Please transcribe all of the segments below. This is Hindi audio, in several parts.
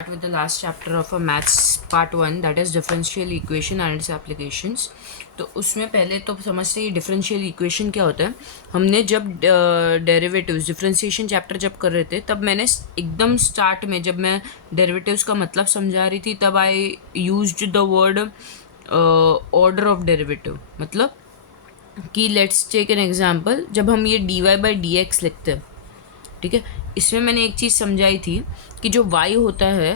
With the last chapter of a maths part 1, that is differential equation and its applications. तो उसमें पहले तो समझते हैं डिफरेंशियल इक्वेशन क्या होता है. हमने जब डेरिवेटिव्स डिफरेंशिएशन चैप्टर जब कर रहे थे तब मैंने एकदम स्टार्ट में जब मैं डेरिवेटिव्स का मतलब समझा रही थी तब I used the word order of derivative. मतलब कि लेट्स टेक एन एग्जांपल, जब हम ये dy बाई डी एक्स लिखते हैं, ठीक है, इसमें मैंने एक चीज़ समझाई थी कि जो y होता है,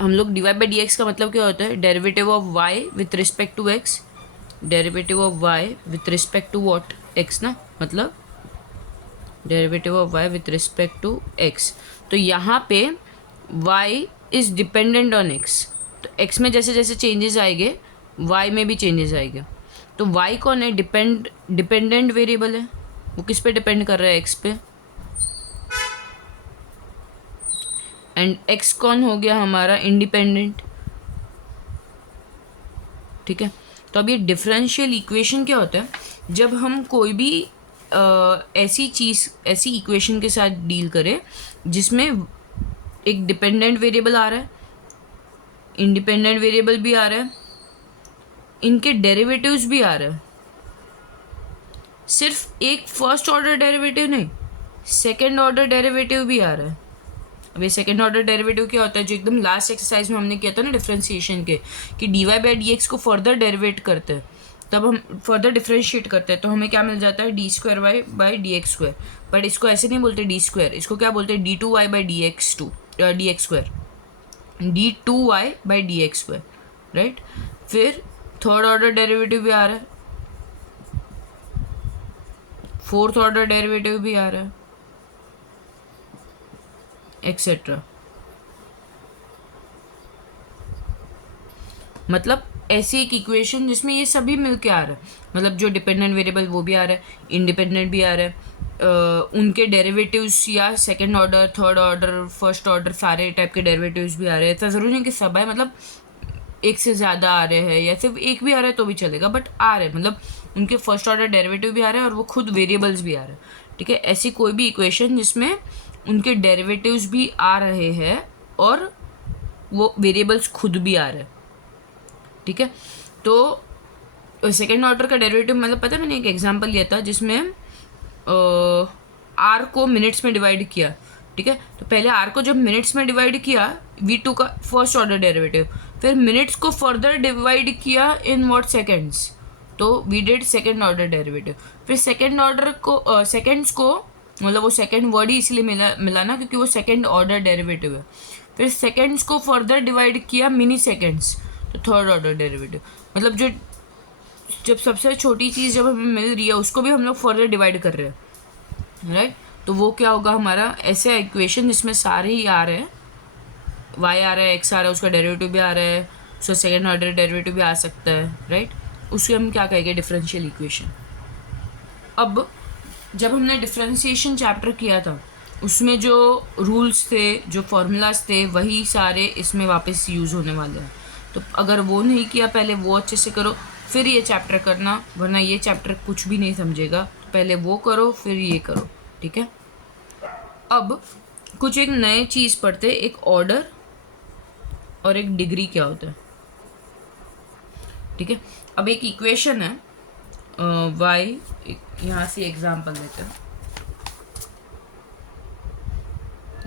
हम लोग dy बाई डी एक्स का मतलब क्या होता है, derivative of y with respect to x, derivative of y with respect to what, x ना, मतलब derivative of y with respect to x. तो यहाँ पे y is dependent on x, तो x में जैसे जैसे चेंजेस आएंगे y में भी चेंजेस आएंगे. तो y कौन है, डिपेंडेंट वेरिएबल है, वो किस पे डिपेंड कर रहा है, x पे. एंड x कौन हो गया हमारा, इंडिपेंडेंट. ठीक है, तो अब ये डिफरेंशियल इक्वेशन क्या होता है, जब हम कोई भी ऐसी इक्वेशन के साथ डील करें जिसमें एक डिपेंडेंट वेरिएबल आ रहा है, इंडिपेंडेंट वेरिएबल भी आ रहा है, इनके डेरिवेटिव्स भी आ रहे हैं. सिर्फ एक फर्स्ट ऑर्डर डेरिवेटिव नहीं, सेकेंड ऑर्डर डेरिवेटिव भी आ रहा है. अब ये सेकेंड ऑर्डर डेरिवेटिव क्या होता है, जो एकदम लास्ट एक्सरसाइज में हमने किया था ना डिफरेंशिएशन के, कि d y by d x को फर्दर डेरिवेट करते हैं, तब हम फर्दर डिफरेंशिएट करते हैं तो हमें क्या मिल जाता है, d square y by d x square. But इसको ऐसे नहीं बोलते डी स्क्वायर, इसको क्या बोलते हैं, d two y by d x square, d two y by d x square, right. फिर थर्ड ऑर्डर डेरिवेटिव भी आ रहा है, फोर्थ ऑर्डर डेरिवेटिव भी आ रहा है, एक्सेट्रा. मतलब ऐसी एक इक्वेशन जिसमें ये सभी मिलके आ रहा है, मतलब जो डिपेंडेंट वेरिएबल वो भी आ रहा है, इंडिपेंडेंट भी आ रहा है, उनके डेरिवेटिव्स या second order, third order, first order सारे टाइप के डेरिवेटिव्स भी आ रहे हैं. ऐसा ज़रूरी नहीं कि सब है, मतलब एक से ज़्यादा आ रहे हैं या सिर्फ एक भी आ रहा है तो भी चलेगा, बट आ रहे हैं, मतलब उनके फर्स्ट ऑर्डर डेरिवेटिव भी आ रहे हैं और वो खुद वेरिएबल्स भी आ रहे हैं. ठीक है, ऐसी कोई भी इक्वेशन जिसमें उनके डेरिवेटिव्स भी आ रहे हैं और वो वेरिएबल्स खुद भी आ रहे हैं. ठीक है, तो सेकेंड ऑर्डर का डेरिवेटिव मतलब पता है, मैंने एक एग्जांपल लिया था जिसमें आर को मिनट्स में डिवाइड किया. ठीक है, तो पहले आर को जब मिनट्स में डिवाइड किया, v2 का फर्स्ट ऑर्डर डेरिवेटिव, फिर मिनट्स को फर्दर डिवाइड किया इन व्हाट, सेकेंड्स, तो we did second order derivative. फिर सेकेंड ऑर्डर को सेकेंड्स को, मतलब वो सेकेंड वर्ड ही इसलिए मिला ना क्योंकि वो सेकेंड ऑर्डर डेरिवेटिव है. फिर सेकेंड्स को फर्दर डिवाइड किया मिनी सेकेंड्स, तो थर्ड ऑर्डर डेरिवेटिव. मतलब जब सबसे छोटी चीज़ जब हमें मिल रही है उसको भी हम लोग फर्दर डिवाइड कर रहे हैं, राइट. तो वो क्या होगा हमारा, ऐसे इक्वेशन जिसमें सारे ही आ रहे हैं, y आ रहा है, x आ रहा है, उसका डेरिवेटिव भी आ रहा है, उसका सेकेंड ऑर्डर डेरिवेटिव भी आ सकता है, राइट. उसके हम क्या कहेंगे, डिफरेंशियल इक्वेशन. अब जब हमने डिफरेंशिएशन चैप्टर किया था उसमें जो रूल्स थे, जो फॉर्मूलाज थे, वही सारे इसमें वापस यूज़ होने वाले हैं. तो अगर वो नहीं किया पहले, वो अच्छे से करो, फिर ये चैप्टर करना, वरना ये चैप्टर कुछ भी नहीं समझेगा. तो पहले वो करो फिर ये करो. ठीक है, अब कुछ एक नए चीज़ पढ़ते, एक ऑर्डर और एक डिग्री क्या होता है. ठीक है, अब एक इक्वेशन है y, यहाँ से एग्जाम्पल लेते हैं,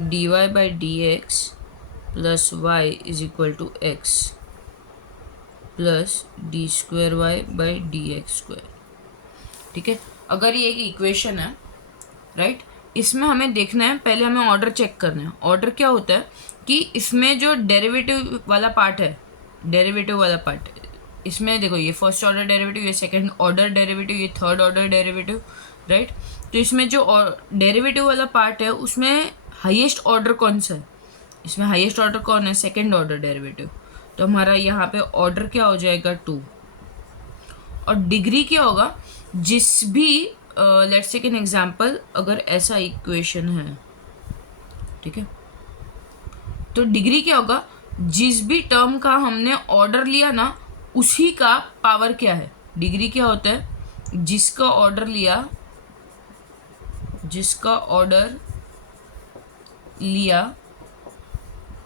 dy by d x plus y is equal to x plus d square y by d x square. ठीक है, अगर ये एक इक्वेशन है, राइट, इसमें हमें देखना है, पहले हमें ऑर्डर चेक करना है. ऑर्डर क्या होता है कि इसमें जो डेरिवेटिव वाला पार्ट है, इसमें देखो, ये फर्स्ट ऑर्डर डेरिवेटिव, ये सेकंड ऑर्डर डेरिवेटिव, ये थर्ड ऑर्डर डेरिवेटिव, राइट. तो इसमें जो डेरिवेटिव वाला पार्ट है उसमें हाईएस्ट ऑर्डर कौन सा है, इसमें हाईएस्ट ऑर्डर कौन है, सेकंड ऑर्डर डेरिवेटिव. तो हमारा यहाँ पे ऑर्डर क्या हो जाएगा, 2. और डिग्री क्या होगा, जिस भी लेट्स टेक एन एग्जांपल, अगर ऐसा इक्वेशन है, ठीक है, तो डिग्री क्या होगा, जिस भी टर्म का हमने ऑर्डर लिया ना उसी का पावर क्या है. डिग्री क्या होता है, जिसका ऑर्डर लिया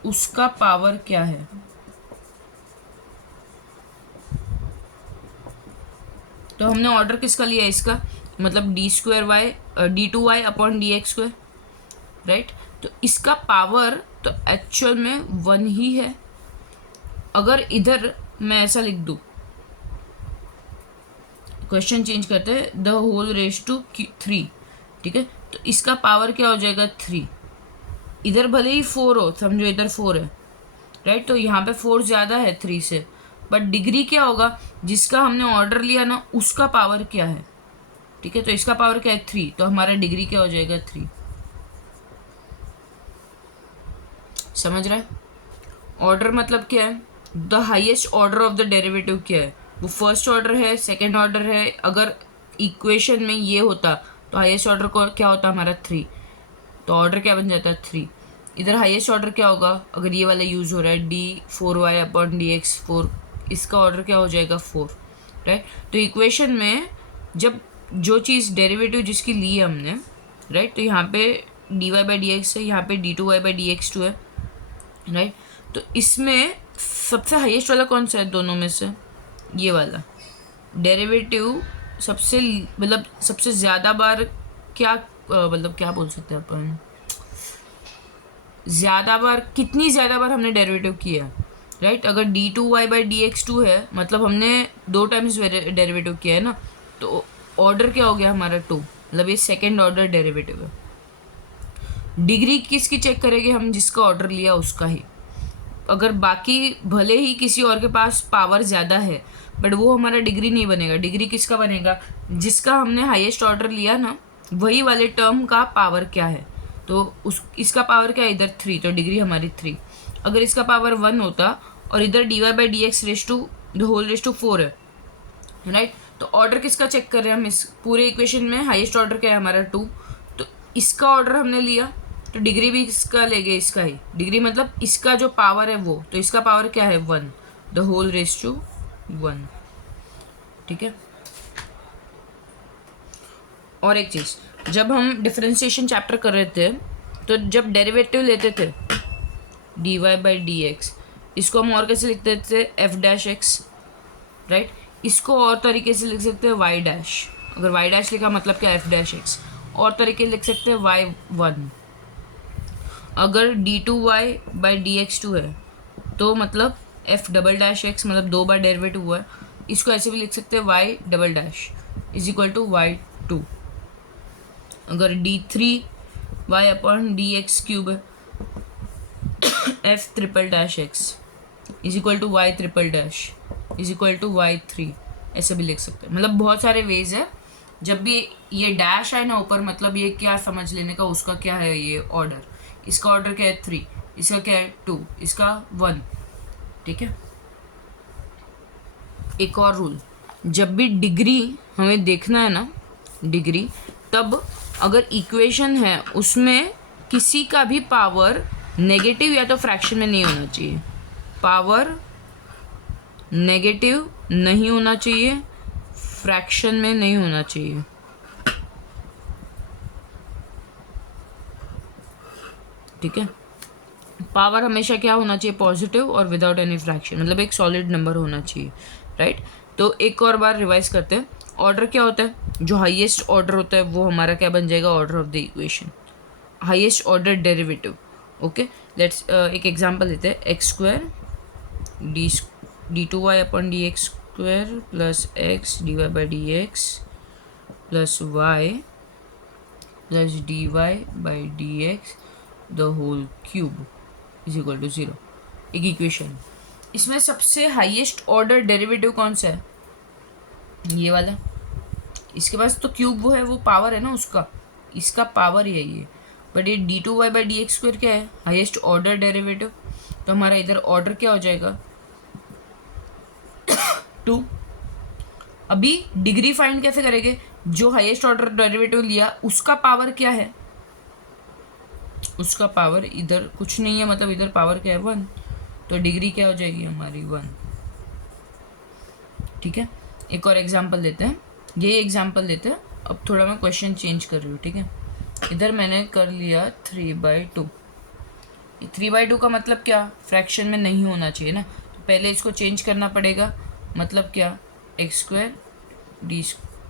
उसका पावर क्या है। तो हमने ऑर्डर किसका लिया इसका, मतलब d2y upon dx square, right. तो इसका पावर तो एक्चुअल में 1 ही है। अगर इधर मैं ऐसा लिख दूं, क्वेश्चन चेंज करते हैं, द होल रेज टू 3, ठीक है। तो इसका पावर क्या हो जाएगा 3। इधर भले ही 4 हो, समझो इधर 4 है, राइट। तो यहाँ पे 4 ज़्यादा है 3 से, बट डिग्री क्या होगा, जिसका हमने ऑर्डर लिया ना उसका पावर क्या है, ठीक है। तो इसका पावर क्या है 3, तो हमारा डिग्री क्या हो जाएगा 3। समझ रहा है। ऑर्डर मतलब क्या है, the highest order of the derivative क्या है, वो फर्स्ट ऑर्डर है, सेकेंड ऑर्डर है। अगर इक्वेशन में ये होता तो हाईएस्ट ऑर्डर को क्या होता हमारा 3, तो ऑर्डर क्या बन जाता है 3। इधर हाईएस्ट ऑर्डर क्या होगा, अगर ये वाला यूज हो रहा है d4y अपॉन dx 4, इसका ऑर्डर क्या हो जाएगा 4, राइट। तो इक्वेशन में जब जो चीज़ डेरिवेटिव जिसकी ली है हमने, राइट, तो यहाँ पे dy/dx है, यहाँ पे d2y/dx2 है, राइट। तो इसमें सबसे हाईएस्ट वाला कौन सा है दोनों में से, ये वाला डेरिवेटिव सबसे, मतलब सबसे ज़्यादा बार क्या, मतलब क्या बोल सकते हैं अपन, ज़्यादा बार, कितनी ज़्यादा बार हमने डेरिवेटिव किया, राइट। अगर d2y/dx2 है, मतलब हमने 2 टाइम्स डेरिवेटिव किया है ना, तो ऑर्डर क्या हो गया हमारा 2, मतलब ये सेकेंड ऑर्डर डेरिवेटिव है। डिग्री किसकी चेक करेंगे हम, जिसका ऑर्डर लिया उसका ही। अगर बाकी भले ही किसी और के पास पावर ज़्यादा है, बट वो हमारा डिग्री नहीं बनेगा। डिग्री किसका बनेगा, जिसका हमने हाईएस्ट ऑर्डर लिया ना, वही वाले टर्म का पावर क्या है। तो इसका पावर क्या है इधर 3, तो डिग्री हमारी 3। अगर इसका पावर 1 होता और इधर dy/dx raise to the whole raise to 4 है, राइट। तो ऑर्डर किसका चेक कर रहे हैं हम, इस पूरे इक्वेशन में हाईएस्ट ऑर्डर क्या है हमारा 2, तो इसका ऑर्डर हमने लिया, तो डिग्री भी इसका ले गए, इसका ही डिग्री, मतलब इसका जो पावर है वो, तो इसका पावर क्या है 1, द होल रेज टू 1, ठीक है। और एक चीज़, जब हम डिफरेंशिएशन चैप्टर कर रहे थे, तो जब डेरिवेटिव लेते थे dy/dx, इसको हम और कैसे लिखते थे f'(x), राइट। इसको और तरीके से लिख सकते हैं y', अगर y' लिखा मतलब क्या f'(x), और तरीके लिख सकते हैं y1। अगर d2y/dx2 है तो मतलब f'(x), मतलब 2 बार डेरिवेटिव हुआ है। इसको ऐसे भी लिख सकते हैं y' is equal to y2। अगर d3y अपॉन dx³ है, f'(x) is equal to y' is equal to y3, ऐसे भी लिख सकते हैं। मतलब बहुत सारे वेज है। जब भी ये डैश है ना ऊपर, मतलब ये क्या समझ लेने का, उसका क्या है ये ऑर्डर, इसका ऑर्डर क्या है 3, इसका क्या है 2, इसका 1, ठीक है। एक और रूल, जब भी डिग्री हमें देखना है ना, डिग्री, तब अगर इक्वेशन है उसमें किसी का भी पावर नेगेटिव या तो फ्रैक्शन में नहीं होना चाहिए, पावर नेगेटिव नहीं होना चाहिए, फ्रैक्शन में नहीं होना चाहिए, ठीक है। पावर हमेशा क्या होना चाहिए, पॉजिटिव और विदाउट एनी फ्रैक्शन, मतलब एक सॉलिड नंबर होना चाहिए, राइट। तो एक और बार रिवाइज करते हैं। ऑर्डर क्या होता है, जो हाईएस्ट ऑर्डर होता है वो हमारा क्या बन जाएगा, order of the equation, highest order derivative, okay. Let's एक एग्जांपल लेते हैं, x² d2y upon dx² plus x dy/dx plus y plus dy/dx the whole cube is equal to 0, एक इक्वेशन। इसमें सबसे हाईएस्ट ऑर्डर डेरिवेटिव कौन सा है, ये वाला। इसके पास तो क्यूब वो है, वो पावर है ना उसका, इसका पावर ही है ये। बट ये d2y/dx² क्या है, हाईएस्ट ऑर्डर डेरिवेटिव। तो हमारा इधर ऑर्डर क्या हो जाएगा 2। अभी डिग्री फाइंड कैसे करेंगे, जो हाईएस्ट ऑर्डर डेरिवेटिव लिया उसका पावर क्या है, उसका पावर इधर कुछ नहीं है, मतलब इधर पावर क्या है 1, तो डिग्री क्या हो जाएगी हमारी 1, ठीक है। एक और एग्जांपल लेते हैं, यही एग्जांपल लेते हैं। अब थोड़ा मैं क्वेश्चन चेंज कर रही हूँ, ठीक है। इधर मैंने कर लिया 3/2, 3/2 का मतलब क्या, फ्रैक्शन में नहीं होना चाहिए ना, तो पहले इसको चेंज करना पड़ेगा। मतलब क्या, x square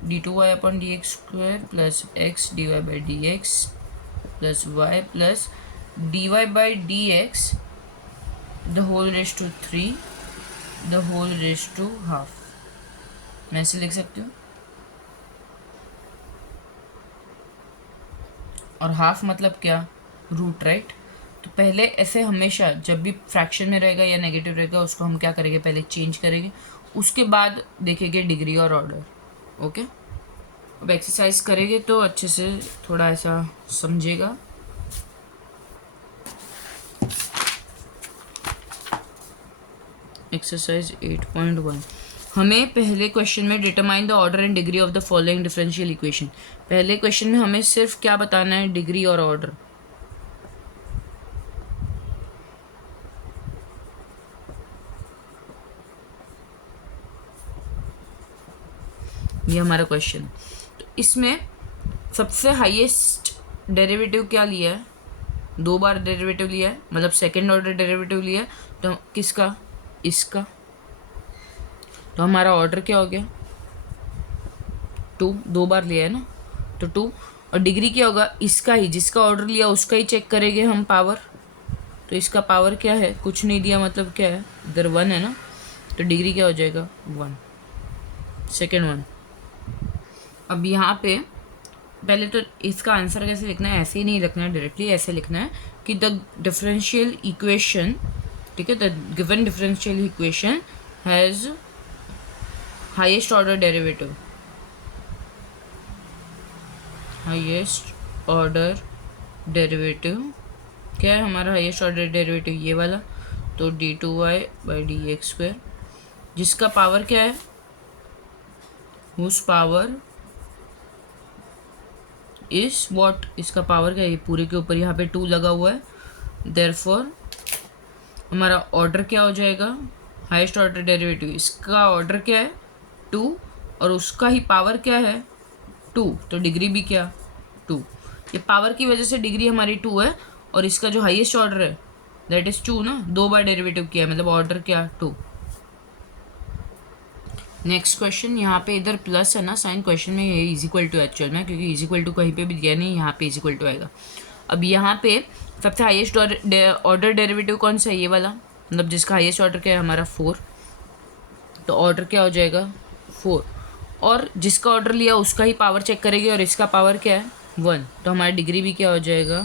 d two y upon d x square plus x d y by d x plus y plus d y by d x the whole raise to 3 the whole raise to half. मैं ऐसे लिख सकती हूँ, और हाफ मतलब क्या, रूट, राइट। तो पहले ऐसे हमेशा जब भी फ्रैक्शन में रहेगा या नेगेटिव रहेगा उसको हम क्या करेंगे, पहले चेंज करेंगे, उसके बाद देखेंगे डिग्री और ऑर्डर। ओके, अब एक्सरसाइज करेंगे तो अच्छे से थोड़ा ऐसा समझेगा। एक्सरसाइज 8.1, हमें पहले क्वेश्चन में determine the order and degree of the following differential equation. पहले क्वेश्चन में हमें सिर्फ क्या बताना है, डिग्री और ऑर्डर। ये हमारा क्वेश्चन है। तो इसमें सबसे हाईएस्ट डेरिवेटिव क्या लिया है, 2 बार डेरिवेटिव लिया है, मतलब सेकेंड ऑर्डर डेरिवेटिव लिया है। तो किसका, इसका। तो हमारा ऑर्डर क्या हो गया, 2, 2 बार लिया है ना, तो 2। और डिग्री क्या होगा, इसका ही, जिसका ऑर्डर लिया उसका ही चेक करेंगे हम पावर। तो इसका पावर क्या है, कुछ नहीं दिया, मतलब क्या है, इधर 1 है ना, तो डिग्री क्या हो जाएगा, 1, सेकेंड 1। अब यहाँ पे पहले तो इसका आंसर कैसे लिखना है, ऐसे ही नहीं लिखना है डायरेक्टली, ऐसे लिखना है कि द डिफरेंशियल इक्वेशन, ठीक है, the given differential equation has highest order derivative, highest order derivative क्या है हमारा हाईएस्ट ऑर्डर डेरिवेटिव, ये वाला। तो d two y by d x square, जिसका पावर क्या है, हुज पावर इज व्हाट, इसका पावर क्या है, ये पूरे के ऊपर यहाँ पे 2 लगा हुआ है। देयरफॉर हमारा ऑर्डर क्या हो जाएगा, हाईएस्ट ऑर्डर डेरिवेटिव, इसका ऑर्डर क्या है 2 और उसका ही पावर क्या है 2, तो डिग्री भी क्या 2। ये पावर की वजह से डिग्री हमारी 2 है, और इसका जो हाईएस्ट ऑर्डर है दैट इज 2 ना, 2 बार डेरिवेटिव किया है, मतलब ऑर्डर क्या 2। नेक्स्ट क्वेश्चन, यहाँ पे इधर प्लस है ना साइन, क्वेश्चन में ये इज इक्वल टू एक्चुअल में, क्योंकि इज इक्वल टू कहीं पे भी दिया नहीं, यहाँ पे इज इक्वल टू आएगा। अब यहाँ पे सबसे हाईएस्ट ऑर्डर डेरिवेटिव कौन सा है, ये वाला, मतलब जिसका हाईएस्ट ऑर्डर क्या है हमारा 4, तो ऑर्डर क्या हो जाएगा 4, और जिसका ऑर्डर लिया उसका ही पावर चेक करेंगे, और इसका पावर क्या है 1, तो हमारा डिग्री भी क्या हो जाएगा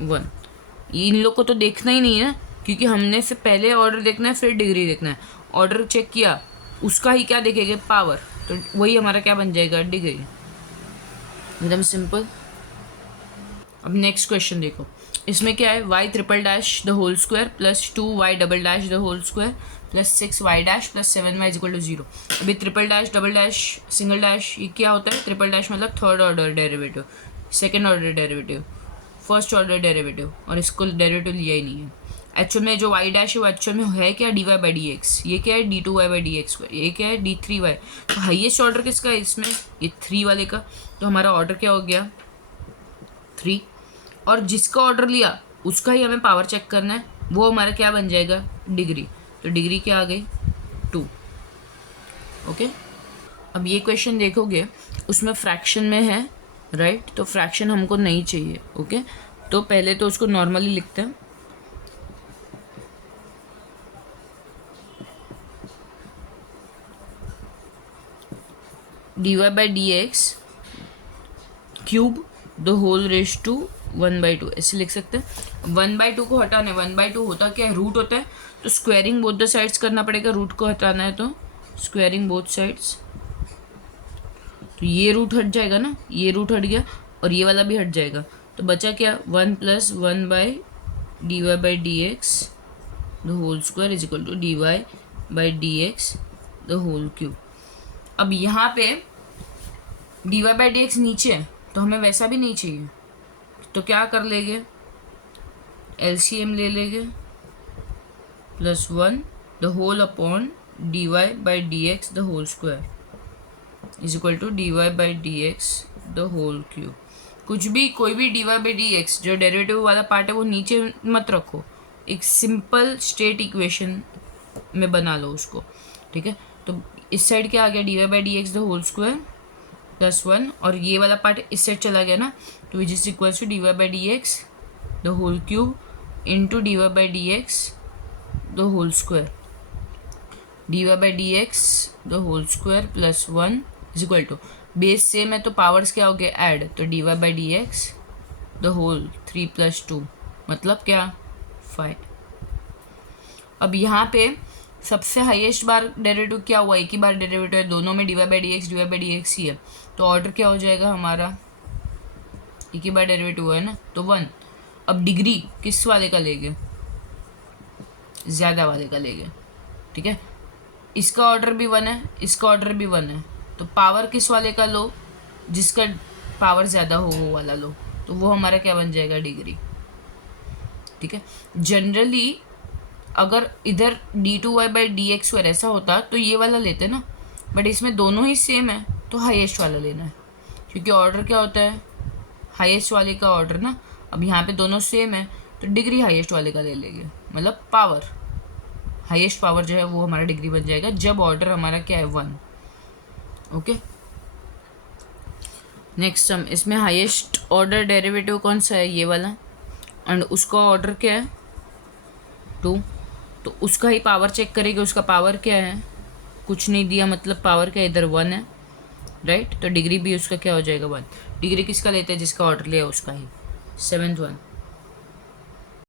1। इन लोग को तो देखना ही नहीं है, क्योंकि हमने से पहले ऑर्डर देखना है फिर डिग्री देखना है। ऑर्डर चेक किया, उसका ही क्या देखेंगे, पावर, तो वही हमारा क्या बन जाएगा, डिग्री। एकदम सिंपल। अब नेक्स्ट क्वेश्चन देखो, इसमें क्या है, y triple dash the whole square plus 2y double dash the whole square plus 6y dash plus 7y is equal to 0। अभी triple dash, double dash, single dash, ये क्या होता है, ट्रिपल डैश मतलब third order derivative, second order derivative, first order derivative, और इसको डेरिवेटिव लिया ही नहीं है। एक्चुअल में जो वाई डैश है वो एक्चुअल में है क्या, d y by d x, ये क्या है d two y by d x, ये क्या है डी थ्री वाई। तो हाइएस्ट ऑर्डर किसका है इसमें, ये 3 वाले का, तो हमारा ऑर्डर क्या हो गया 3, और जिसका ऑर्डर लिया उसका ही हमें पावर चेक करना है, वो हमारा क्या बन जाएगा, डिग्री। तो डिग्री क्या आ गई 2। ओके, अब ये क्वेश्चन देखोगे उसमें फ्रैक्शन में है, राइट, तो फ्रैक्शन हमको नहीं चाहिए। ओके, तो पहले तो उसको नॉर्मली लिखते हैं, d y by d x cube the whole raise to 1/2, ऐसे लिख सकते हैं। 1/2 को हटाना है, 1/2 होता क्या है, रूट होता है, तो स्क्वायरिंग बोथ द साइड्स करना पड़ेगा, रूट को हटाना है तो स्क्वायरिंग बोथ साइड्स, तो ये रूट हट जाएगा ना, ये रूट हट गया और ये वाला भी हट जाएगा, तो बचा क्या 1 + 1 by d y by d x the whole square is equal to d y by d x the whole cube. अब यहाँ पे d y by d x नीचे है तो हमें वैसा भी नहीं चाहिए, तो क्या कर लेंगे, एलसीएम ले लेंगे, +1 the whole upon d y by d x the whole square is equal to d y by d x the whole cube. कुछ भी कोई भी dy बाई डी एक्स जो डेरिवेटिव वाला पार्ट है वो नीचे मत रखो, एक सिंपल स्टेट इक्वेशन में बना लो उसको, ठीक है। तो इस साइड क्या आ गया, dy by d x the whole square plus 1, और ये वाला पार्ट इस साइड चला गया ना, तो which is equals to dy by d x the whole cube into dy by d x the whole square, dy by d x the whole square plus 1 is equal to, base same है तो पावर्स क्या हो गए ऐड, तो dy by d x the whole 3 + 2 मतलब क्या 5। अब यहाँ पे सबसे हाईएस्ट बार डेरिवेटिव क्या हुआ, एक ही बार डेरिवेटिव है, दोनों में dy बाई डी एक्स ही है, तो ऑर्डर क्या हो जाएगा हमारा, एक ही बार डेरिवेटिव हुआ है ना तो 1। अब डिग्री किस वाले का लेंगे, ज़्यादा वाले का लेंगे, ठीक है। इसका ऑर्डर भी 1 है, इसका ऑर्डर भी 1 है, तो पावर किस वाले का लो, जिसका पावर ज़्यादा हो वो वाला लो, तो वो हमारा क्या बन जाएगा डिग्री, ठीक है। जनरली अगर इधर d2y by d x square ऐसा होता तो ये वाला लेते ना, बट इसमें दोनों ही सेम है तो हाईएस्ट वाला लेना है, क्योंकि ऑर्डर क्या होता है हाईएस्ट वाले का ऑर्डर ना। अब यहाँ पे दोनों सेम है तो डिग्री हाईएस्ट वाले का ले लेंगे, मतलब पावर हाईएस्ट पावर जो है वो हमारा डिग्री बन जाएगा जब ऑर्डर हमारा क्या है 1। ओके, नेक्स्ट सम, इसमें हाईएस्ट ऑर्डर डेरिवेटिव कौन सा है, ये वाला, एंड उसका ऑर्डर क्या है 2, तो उसका ही पावर चेक करेंगे, उसका पावर क्या है, कुछ नहीं दिया मतलब पावर क्या इधर 1 है, राइट। तो डिग्री भी उसका क्या हो जाएगा 1। डिग्री किसका लेते हैं, जिसका ऑर्डर लिया उसका ही, 7th वन।